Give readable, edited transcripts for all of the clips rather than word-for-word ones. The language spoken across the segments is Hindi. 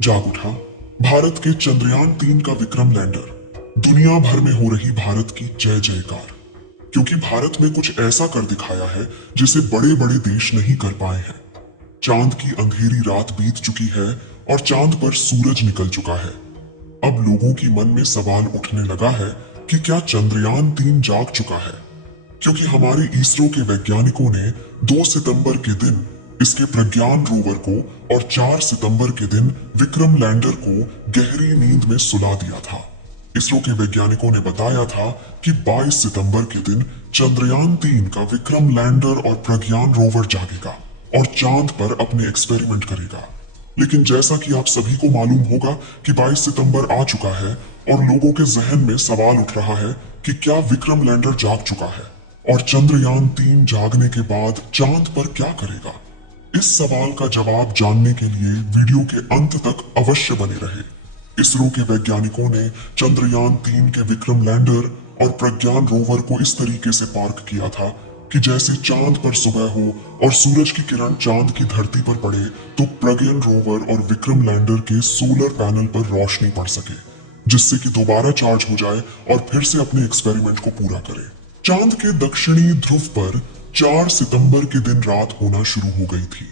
जाग उठा भारत के चंद्रयान 3 का विक्रम लैंडर। दुनिया भर में हो रही भारत की जय जयकार, क्योंकि भारत में कुछ ऐसा कर दिखाया है जिसे बड़े बड़े देश नहीं कर पाए हैं। चांद की अंधेरी रात बीत चुकी है और चांद पर सूरज निकल चुका है। अब लोगों की मन में सवाल उठने लगा है कि क्या चंद्रयान 3 जाग चुका है, क्योंकि हमारे इसरो के वैज्ञानिकों ने 2 सितंबर के दिन इसके प्रज्ञान रोवर को और 4 सितंबर के दिन विक्रम लैंडर को गहरी नींद में सुला दिया था। इसरो के वैज्ञानिकों ने बताया था कि 22 सितंबर के दिन चंद्रयान 3 का विक्रम लैंडर और प्रज्ञान रोवर जागेगा और चांद पर अपने एक्सपेरिमेंट करेगा। लेकिन जैसा कि आप सभी को मालूम होगा कि 22 सितंबर आ चुका है और लोगों के जहन में सवाल उठ रहा है कि क्या विक्रम लैंडर जाग चुका है और चंद्रयान 3 जागने के बाद चांद पर क्या करेगा। इस सवाल का जवाब जानने के लिए वीडियो के अंत तक अवश्य बने रहे। इसरो के वैज्ञानिकों ने चंद्रयान 3 के विक्रम लैंडर और प्रज्ञान रोवर को इस तरीके से पार्क किया था कि जैसे चांद पर सुबह हो और सूरज की किरण चांद की धरती पर पड़े तो प्रज्ञान रोवर और विक्रम लैंडर के सोलर पैनल पर रोशनी पड़ सके, जिससे कि दोबारा चार्ज हो जाए और फिर से अपने एक्सपेरिमेंट को पूरा करे। चांद के दक्षिणी ध्रुव पर 4 सितंबर के दिन रात होना शुरू हो गई थी।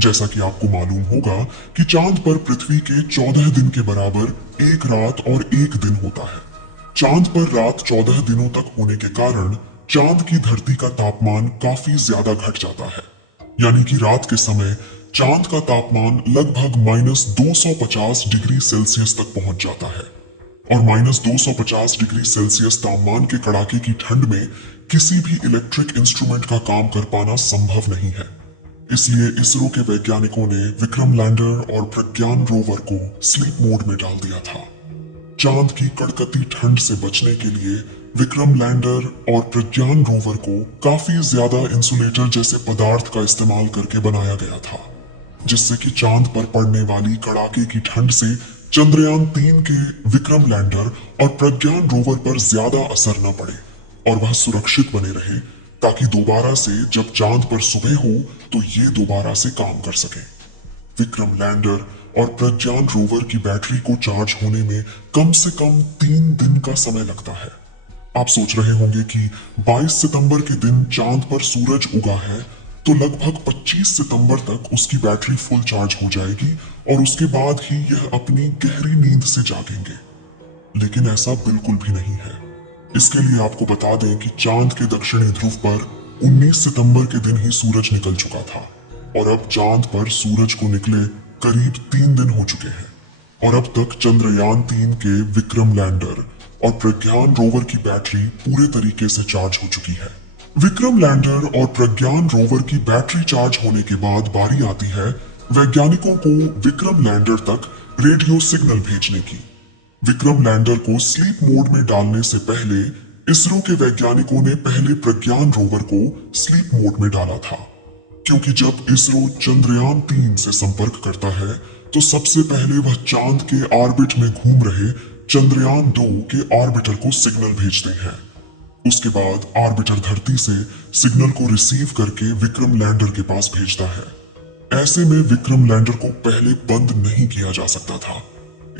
जैसा कि आपको मालूम होगा कि चांद पर पृथ्वी के 14 दिन के बराबर एक रात और एक दिन होता है। चांद पर रात 14 दिनों तक होने के कारण चांद की धरती का तापमान काफी ज्यादा घट जाता है, यानी कि रात के समय चांद का तापमान लगभग -250 डिग्री सेल्सियस तक पहुंच जाता है और -250 डिग्री सेल्सियस तापमान के कड़ाके की ठंड में किसी भी इलेक्ट्रिक इंस्ट्रूमेंट का काम कर पाना संभव नहीं है। इसलिए इसरो के वैज्ञानिकों ने विक्रम लैंडर और प्रज्ञान रोवर को स्लीप मोड में डाल दिया था। चांद की कड़कती ठंड से बचने के लिए विक्रम लैंडर और प्रज्ञान रोवर को काफी ज्यादा इंसुलेटर जैसे पदार्थ का इस्तेमाल करके बनाया गया था, जिससे कि चांद पर पड़ने वाली कड़ाके की ठंड से चंद्रयान 3 के विक्रम लैंडर और प्रज्ञान रोवर पर ज्यादा असर न पड़े और वह सुरक्षित बने रहे, ताकि दोबारा से जब चांद पर सुबह हो तो ये दोबारा से काम कर सके। विक्रम लैंडर और प्रज्ञान रोवर की बैटरी को चार्ज होने में कम से कम 3 दिन का समय लगता है। आप सोच रहे होंगे कि 22 सितंबर के दिन चांद पर सूरज उगा है तो लगभग 25 सितंबर तक उसकी बैटरी फुल चार्ज हो जाएगी और उसके बाद ही यह अपनी गहरी नींद से जागेंगे। लेकिन ऐसा बिल्कुल भी नहीं है। इसके लिए आपको बता दें कि चांद के दक्षिणी ध्रुव पर 19 सितंबर के दिन ही सूरज निकल चुका था और अब चांद पर सूरज को निकले करीब 3 दिन हो चुके हैं और अब तक चंद्रयान 3 के विक्रम लैंडर और प्रज्ञान रोवर की बैटरी पूरे तरीके से चार्ज हो चुकी है। विक्रम लैंडर और प्रज्ञान रोवर की बैटरी चार्ज होने के बाद बारी आती है वैज्ञानिकों को विक्रम लैंडर तक रेडियो सिग्नल भेजने की। विक्रम लैंडर को स्लीप मोड में डालने से पहले इसरो के वैज्ञानिकों ने पहले प्रज्ञान रोवर को स्लीप मोड में डाला था, क्योंकि जब इसरो चंद्रयान 3 से संपर्क करता है तो सबसे पहले वह चांद के ऑर्बिट में घूम रहे चंद्रयान 2 के ऑर्बिटर को सिग्नल भेजते हैं। उसके बाद ऑर्बिटर धरती से सिग्नल को रिसीव करके विक्रम लैंडर के पास भेजता है। ऐसे में विक्रम लैंडर को पहले बंद नहीं किया जा सकता था,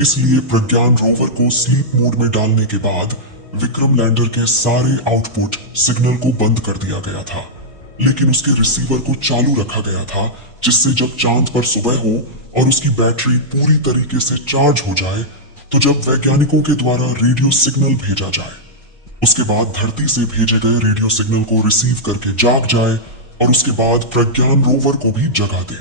इसलिए प्रज्ञान रोवर को स्लीप मोड में डालने के बाद विक्रम लैंडर के सारे आउटपुट सिग्नल को बंद कर दिया गया था, लेकिन उसके रिसीवर को चालू रखा गया था, जिससे जब चांद पर सुबह हो और उसकी बैटरी पूरी तरीके से चार्ज हो जाए तो जब वैज्ञानिकों के द्वारा रेडियो सिग्नल भेजा जाए, उसके बाद धरती से भेजे गए रेडियो सिग्नल को रिसीव करके जाग जाए और उसके बाद प्रज्ञान रोवर को भी जगा दे।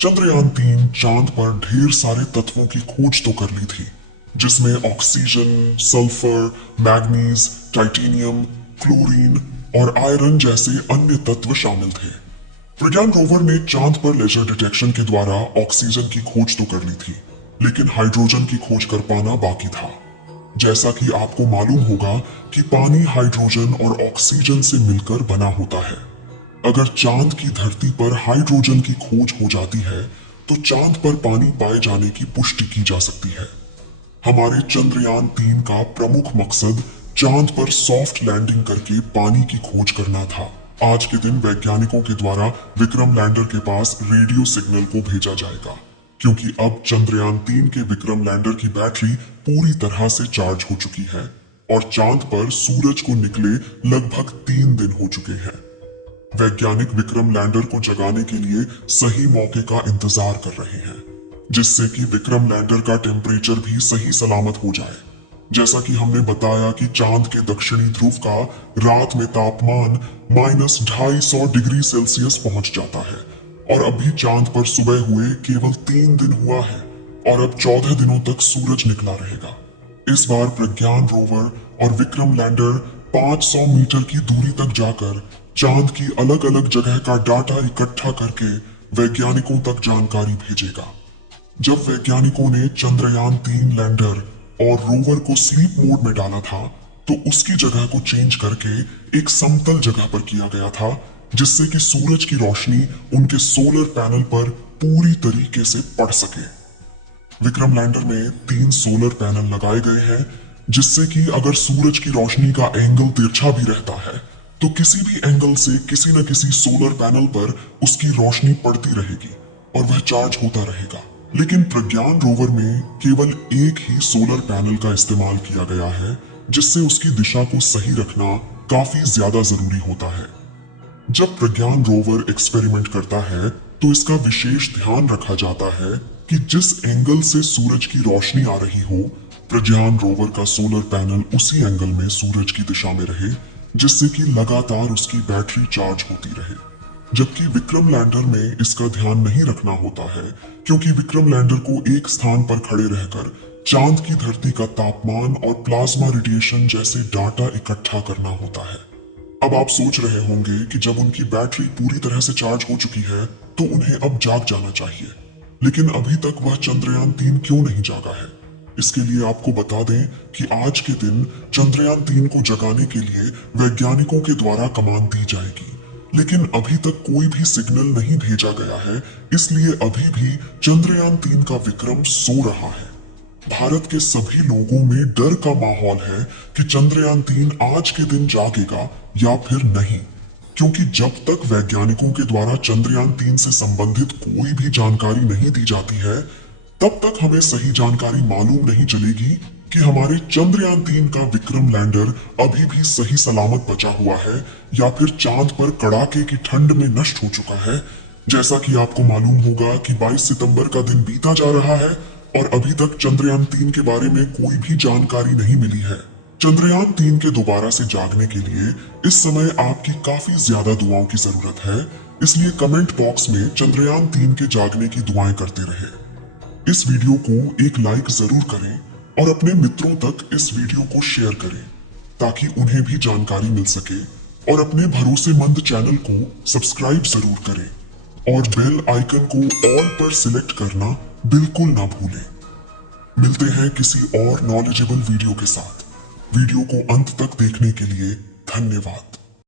चंद्रयान 3 चांद पर ढेर सारे तत्वों की खोज तो कर ली थी, जिसमें oxygen, sulphur, manganese, titanium, chlorine और आयरन जैसे अन्य तत्व शामिल थे। प्रज्ञान रोवर ने चांद पर लेजर डिटेक्शन के द्वारा ऑक्सीजन की खोज तो कर ली थी, लेकिन हाइड्रोजन की खोज कर पाना बाकी था। जैसा कि आपको मालूम होगा कि पानी हाइड्रोजन और ऑक्सीजन से मिलकर बना होता है। अगर चांद की धरती पर हाइड्रोजन की खोज हो जाती है तो चांद पर पानी पाए जाने की पुष्टि की जा सकती है। हमारे चंद्रयान 3 का प्रमुख मकसद चांद पर सॉफ्ट लैंडिंग करके पानी की खोज करना था। आज के दिन वैज्ञानिकों के द्वारा विक्रम लैंडर के पास रेडियो सिग्नल को भेजा जाएगा। क्योंकि अब चंद्रयान 3 के विक्रम लैंडर की बैटरी पूरी तरह से चार्ज हो चुकी है और चांद पर सूरज को निकले लगभग 3 दिन हो चुके हैं। वैज्ञानिक विक्रम लैंडर को जगाने के लिए सही मौके का इंतजार कर रहे हैं, जिससे कि विक्रम लैंडर का टेम्परेचर भी सही सलामत हो जाए। जैसा कि हमने बताया कि चांद के दक्षिणी ध्रुव का रात में तापमान -250 डिग्री सेल्सियस पहुंच जाता है और अभी चांद पर सुबह हुए केवल 3 दिन हुआ है और अब 14 दिनों तक सूरज निकला रहेगा। इस बार प्रज्ञान रोवर और विक्रम लैंडर 500 मीटर की दूरी तक जाकर चांद की अलग अलग जगह का डाटा इकट्ठा करके वैज्ञानिकों तक जानकारी भेजेगा। जब वैज्ञानिकों ने चंद्रयान 3 लैंडर और रोवर को स्लीप मोड में डाला था, तो उसकी जगह को चेंज करके एक समतल जगह पर किया गया था, जिससे कि सूरज की रोशनी उनके सोलर पैनल पर पूरी तरीके से पड़ सके। विक्रम लैंडर में 3 सोलर पैनल लगाए गए हैं, जिससे कि अगर सूरज की रोशनी का एंगल तिरछा भी रहता है, तो किसी भी एंगल से किसी न किसी सोलर पैनल पर उसकी रोशनी पड़ती रहेगी और वह चार्ज होता रहेगा। लेकिन प्रज्ञान रोवर में केवल एक ही सोलर पैनल का इस्तेमाल किया गया है, जिससे उसकी दिशा को सही रखना काफी ज्यादा जरूरी होता है। जब प्रज्ञान रोवर एक्सपेरिमेंट करता है, तो इसका विशेष ध्यान रखा जाता है कि जिस एंगल से सूरज की रोशनी आ रही हो, प्रज्ञान रोवर का सोलर पैनल उसी एंगल में सूरज की दिशा में रहे, जिससे कि लगातार उसकी बैटरी चार्ज होती रहे। जबकि विक्रम लैंडर में इसका ध्यान नहीं रखना होता है, क्योंकि विक्रम लैंडर को एक स्थान पर खड़े रहकर चांद की धरती का तापमान और प्लाज्मा रेडिएशन जैसे डाटा इकट्ठा करना होता है। अब आप सोच रहे होंगे कि जब उनकी बैटरी पूरी तरह से चार्ज हो चुकी है, तो उन्हें अब जाग जाना चाहिए, लेकिन अभी तक वह चंद्रयान 3 क्यों नहीं जागा है? इसके लिए आपको बता दें कि आज के दिन चंद्रयान 3 को जगाने के लिए वैज्ञानिकों के द्वारा कमान दी जाएगी, लेकिन अभी तक कोई भी सिग्नल नहीं भेजा गया है, इसलिए अभी भी चंद्रयान 3 का विक्रम सो रहा है। भारत के सभी लोगों में डर का माहौल है कि चंद्रयान 3 आज के दिन जागेगा या फिर नहीं, क्योंकि जब तक वैज्ञानिकों के द्वारा चंद्रयान 3 से संबंधित कोई भी जानकारी नहीं दी जाती है, तब तक हमें सही जानकारी मालूम नहीं चलेगी कि हमारे चंद्रयान 3 का विक्रम लैंडर अभी भी सही सलामत बचा हुआ है या फिर चांद पर कड़ाके की ठंड में नष्ट हो चुका है। जैसा कि आपको मालूम होगा कि 22 सितंबर का दिन बीता जा रहा है और अभी तक चंद्रयान 3 के बारे में कोई भी जानकारी नहीं मिली है। चंद्रयान 3 के दोबारा से जागने के लिए इस समय आपकी काफी ज्यादा दुआओं की जरूरत है, इसलिए कमेंट बॉक्स में चंद्रयान 3 के जागने की दुआएं करते रहे। इस वीडियो को एक लाइक जरूर करें और अपने मित्रों तक इस वीडियो को शेयर करें, ताकि उन्हें भी जानकारी मिल सके, और अपने भरोसेमंद चैनल को सब्सक्राइब जरूर करें और बेल आइकन को ऑल पर सिलेक्ट करना बिल्कुल ना भूलें। मिलते हैं किसी और नॉलेजेबल वीडियो के साथ। वीडियो को अंत तक देखने के लिए धन्यवाद।